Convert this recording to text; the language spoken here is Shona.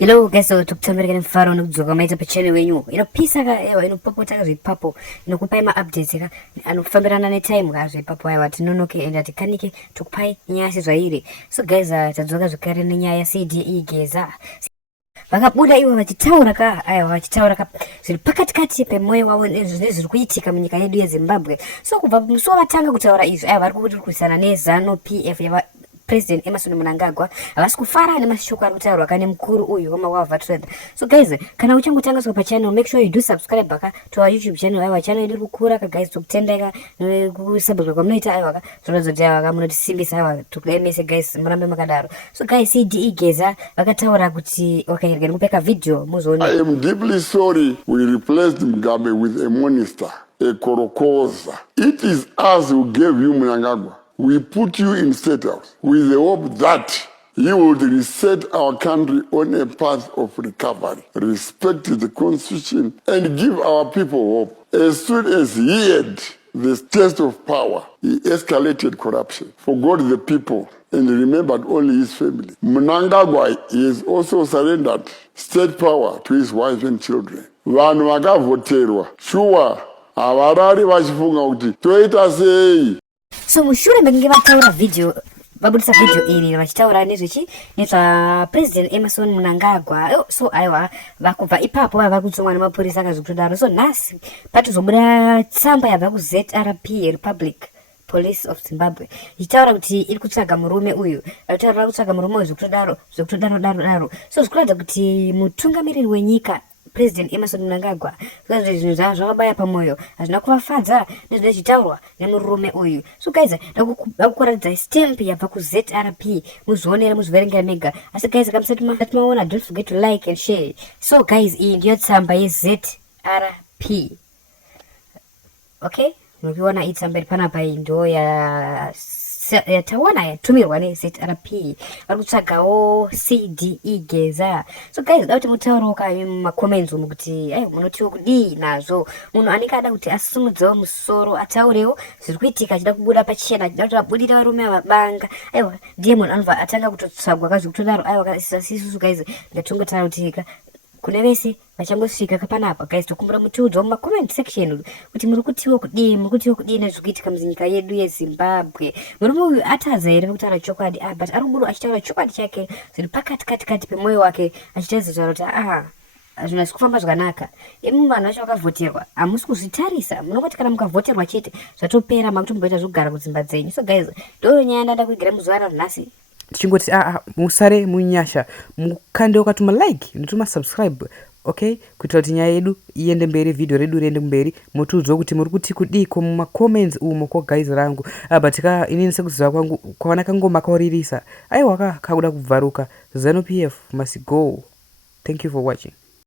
Hello guys, so tukutambereka mfaro nokudzoka maita pachannel wenyu inopisa ka ewa inopopota ka zvipapo inokupai maupdates ka anofambirana netime ka zvipapo aiwa tinonoke ende atikanike tokupai nyaya zvairi. So guys, tadzoka zvakare nenyaya CDE Geza vakabuda ivo vachitaura ka vachitaura ka zviri pakatikati pemwoyo wavo nezviri kuitika munyika yedu yeZimbabwe. So kubva musi wavatanga kutaura izvi vari kurwisana neZanu PF yava President Emmerson Mnangagwa havasi kufara nemashoko ari kutaurwa kane mukuru uyu wamaWava Trade. So guys, kana uchangotanga soka pachannel, make sure you do subscribe baka to our YouTube channel. Aiwa channel iri kukura ka guys, tokutendeka kusubscribe kwamunoita aiwa ka zvinozoti aiwa ka munotisimbisa aiwa tokuemese guys, murambe makadaro. So guys, CDE Geza vakataura kuti wakairga nekupeka video muzoona. I am deeply sorry we replaced Mugabe with a monster, a Korokoza. It is us who gave you Mnangagwa. We put you in State House with the hope that you would reset our country on a path of recovery, respect the Constitution, and give our people hope. As soon as he had the taste of power, he escalated corruption, forgot the people, and remembered only his family. Mnangagwa has also surrendered state power to his wife and children. Vanhu vakavhoterwa, shuwa havarari vachifunga kuti toita sei. So mushure mekunge vataura video vabudisa video iri vachitaura nezvechi nezva President Emmerson Mnangagwa. So aiwa vakubva ipapo vava kutsongwa nemapurisa akazvitodaro. So nhasi patozobuda tsamba yabva kuZRP, Republic Police of Zimbabwe, ichitaura kuti iri kutsvaga murume uyu, itaura kutsvaga murume uyu zvekutodaro. So zvikuratidza kuti mutungamiriri wenyika President Emmerson Mnangagwa zvinhu zvakabaya pamwoyo hazvina kuvafadza nezvine zvitaurwa nemurume uyu. So guys, ndakukuratidza stamp yabva kuZRP, muzvionera muzviverengera mega. Asi guys, kamusati maona, don't forget to like and share. So guys, iyi ndiyo tsamba yeZRP. Okay, mukiona iyi tsamba iri panapa iyi ndo yatawana yatumirwa neZRP vari kutsvagawo CDE Geza. So guys, da kuti mutaurawo kai mumacomments umu kuti munotiwo kudii nazvo. Munhu anenge ada kuti asimudzewo musoro ataurewo zviri kuitika achida kubuda pachena, achida kuti abudira varume avabanga. Aiwa ndiye munhu anobva atanga kutotsvagwa kazvikutodaro. Aiwa isusu guys, ndatongotaura kuti kune vese vachangosvika kapanapa guys, tokumbura mutiudzawo mumacomment section kuti muri kutiwo kudii nezvikuitika munyika yedu yeZimbabwe. Murume uyu ataza here kutaura chokwadi, but ari kubudwa achitaura chokwadi chake zviri pakati pemwoyo wake, achitaura kuti zvinhu hazvi kufamba zvakanaka. Vanhu vacho vakavhoterwa, hamusi kuzvitarisa, munongoti kana mukavhoterwa chete zvatopera, makutomboita zvokugara kudzimba dzenyu. So guys, ndo nyaya ndada kuigira muzuva ranhasi, tichingoti musare munyasha mukande ukatuma like notuma subscribe, okay, kuitira kuti nyaya yedu iende mberi, video redu riende mberi. Motiudzawo kuti muri kuti kudiko mumacomments umo ko guys rangu. But inini sekuziva kwangu kwaona kangoma kauririsa aiwa kakuda kubvaruka. ZANU PF must go. Thank you for watching.